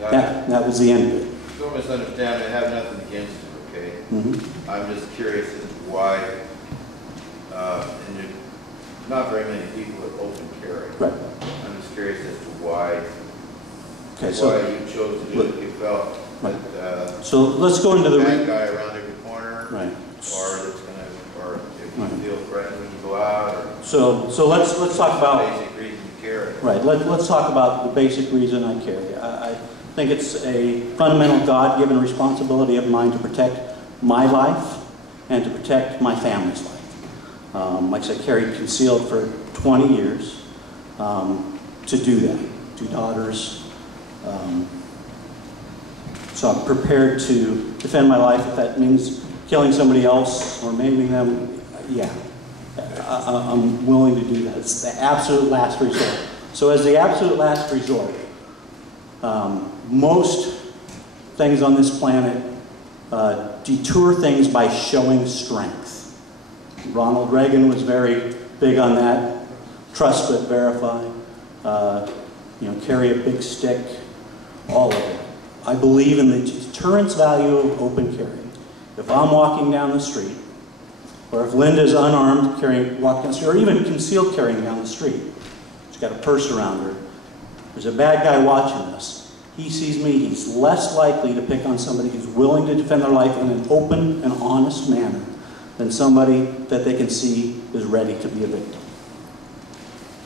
That was the end of it. Don't misunderstand, I have nothing against it, okay? Mm-hmm. I'm just curious as to why, and there's not very many people that open carry. Right. I'm just curious as to why, Okay, so why you chose to do it. You felt right. that So let's go into the bad guy around every corner, right. or that's gonna, or if you Right. feel threatened when you go out, or So let's talk about basic reason you carry. right. Let's talk about the basic reason I carry. I think it's a fundamental God-given responsibility of mine to protect my life and to protect my family's life. Like I said, carried concealed for 20 years to do that. 2 daughters. So I'm prepared to defend my life if that means killing somebody else or maiming them. Yeah, I'm willing to do that. It's the absolute last resort. So as the absolute last resort, most things on this planet detour things by showing strength. Ronald Reagan was very big on that. Trust but verify. Carry a big stick. All of it. I believe in the deterrence value of open carry. If I'm walking down the street, or if Linda's unarmed walking down the street, or even concealed carrying down the street, she's got a purse around her, there's a bad guy watching us. He sees me, he's less likely to pick on somebody who's willing to defend their life in an open and honest manner than somebody that they can see is ready to be a victim.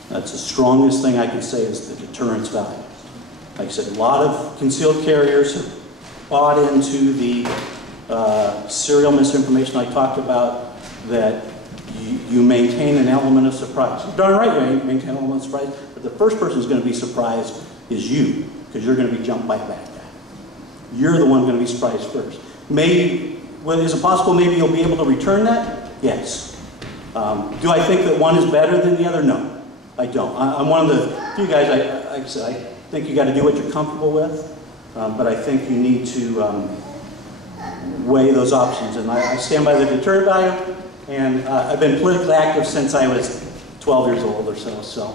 That's the strongest thing I can say is the deterrence value. Like I said, a lot of concealed carriers have bought into the serial misinformation I talked about, that you maintain an element of surprise. You're darn right you maintain an element of surprise, but the first person who's going to be surprised is you, because you're going to be jumped by a bad guy. You're the one going to be surprised first. Maybe, is it possible maybe you'll be able to return that? Yes. Do I think that one is better than the other? No, I don't. I'm one of the few guys, like I said, I think you got to do what you're comfortable with, but I think you need to weigh those options. And I stand by the deterrent value, and I've been politically active since I was 12 years old or so. So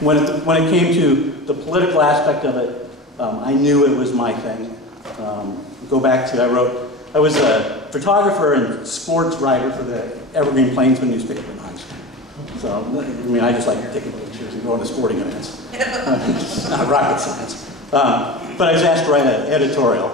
when it came to the political aspect of it, I knew it was my thing. Go back to, I was a photographer and sports writer for the Evergreen Plainsman newspaper in high school. So, I just like taking pictures and going to sporting events. It's not rocket science. But I was asked to write an editorial.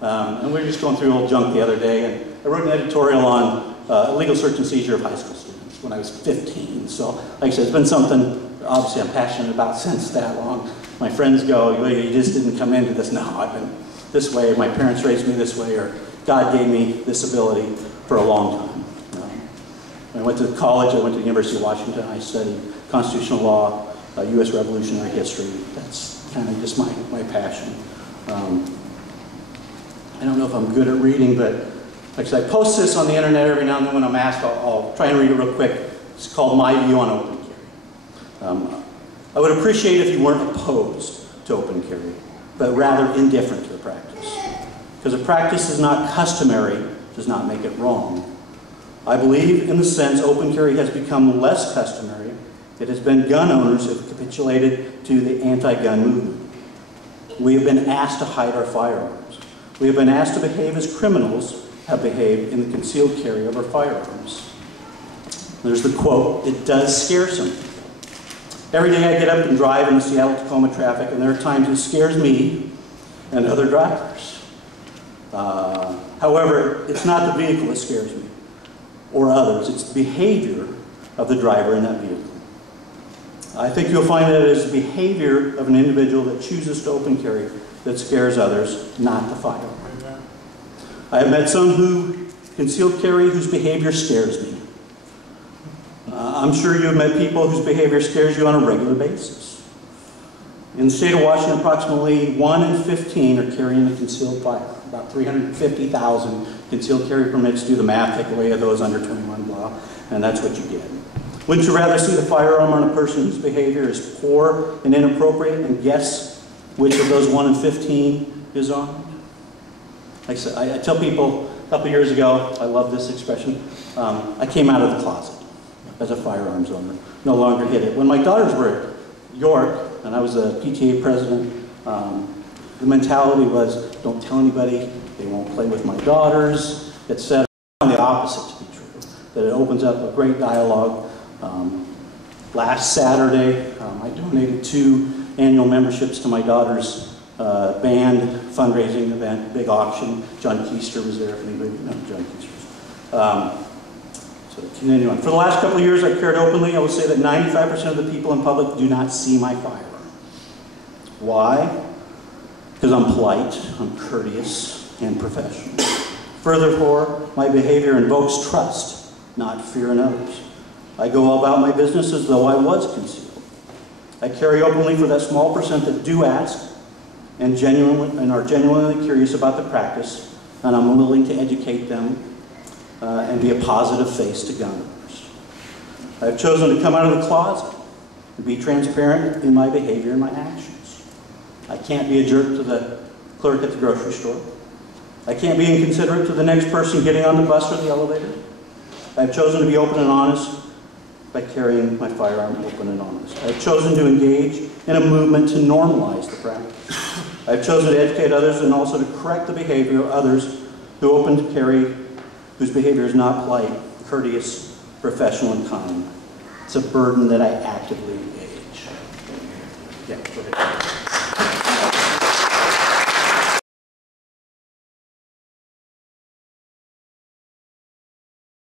And we were just going through old junk the other day, and I wrote an editorial on illegal search and seizure of high school students when I was 15. So, like I said, it's been something, obviously, I'm passionate about since that long. My friends go, well, you just didn't come into this. No, I've been this way, my parents raised me this way, or God gave me this ability for a long time. When I went to college, I went to the University of Washington. I studied constitutional law, U.S. Revolutionary history. That's kind of just my passion. I don't know if I'm good at reading, but like I said, I post this on the internet every now and then when I'm asked. I'll try and read it real quick. It's called My View on Open Carry. I would appreciate if you weren't opposed to open carry, but rather indifferent to the practice. Because a practice is not customary does not make it wrong. I believe, in the sense, open carry has become less customary. It has been gun owners who have capitulated to the anti-gun movement. We have been asked to hide our firearms. We have been asked to behave as criminals have behaved in the concealed carry of our firearms. There's the quote, "It does scare some people." Every day I get up and drive in the Seattle-Tacoma traffic, and there are times it scares me and other drivers. However, it's not the vehicle that scares me or others. It's the behavior of the driver in that vehicle. I think you'll find that it is the behavior of an individual that chooses to open carry that scares others, not the firearm. I have met some who concealed carry whose behavior scares me. I'm sure you have met people whose behavior scares you on a regular basis. In the state of Washington, approximately 1 in 15 are carrying a concealed firearm. About 350,000 concealed carry permits. Do the math, take away those under 21, blah, and that's what you get. Wouldn't you rather see the firearm on a person whose behavior is poor and inappropriate and guess which of those 1 in 15 is armed? Like I said, I tell people a couple years ago, I love this expression, I came out of the closet as a firearms owner, no longer hid it. When my daughters were at York, and I was a PTA president, The mentality was, don't tell anybody, they won't play with my daughters, etc. The opposite to be true, that it opens up a great dialogue. Last Saturday, I donated 2 annual memberships to my daughter's band fundraising event, big auction. John Keister was there, if anybody knows John Keister. So continue on. For the last couple of years, I've carried openly. I would say that 95% of the people in public do not see my firearm. Why? Because I'm polite, I'm courteous, and professional. Furthermore, my behavior invokes trust, not fear in others. I go about my business as though I was concealed. I carry openly for that small percent that do ask and are genuinely curious about the practice, and I'm willing to educate them and be a positive face to gun owners. I've chosen to come out of the closet and be transparent in my behavior and my actions. I can't be a jerk to the clerk at the grocery store. I can't be inconsiderate to the next person getting on the bus or the elevator. I've chosen to be open and honest by carrying my firearm open and honest. I've chosen to engage in a movement to normalize the practice. I've chosen to educate others and also to correct the behavior of others who open to carry, whose behavior is not polite, courteous, professional, and kind. It's a burden that I actively engage. Yeah, go ahead.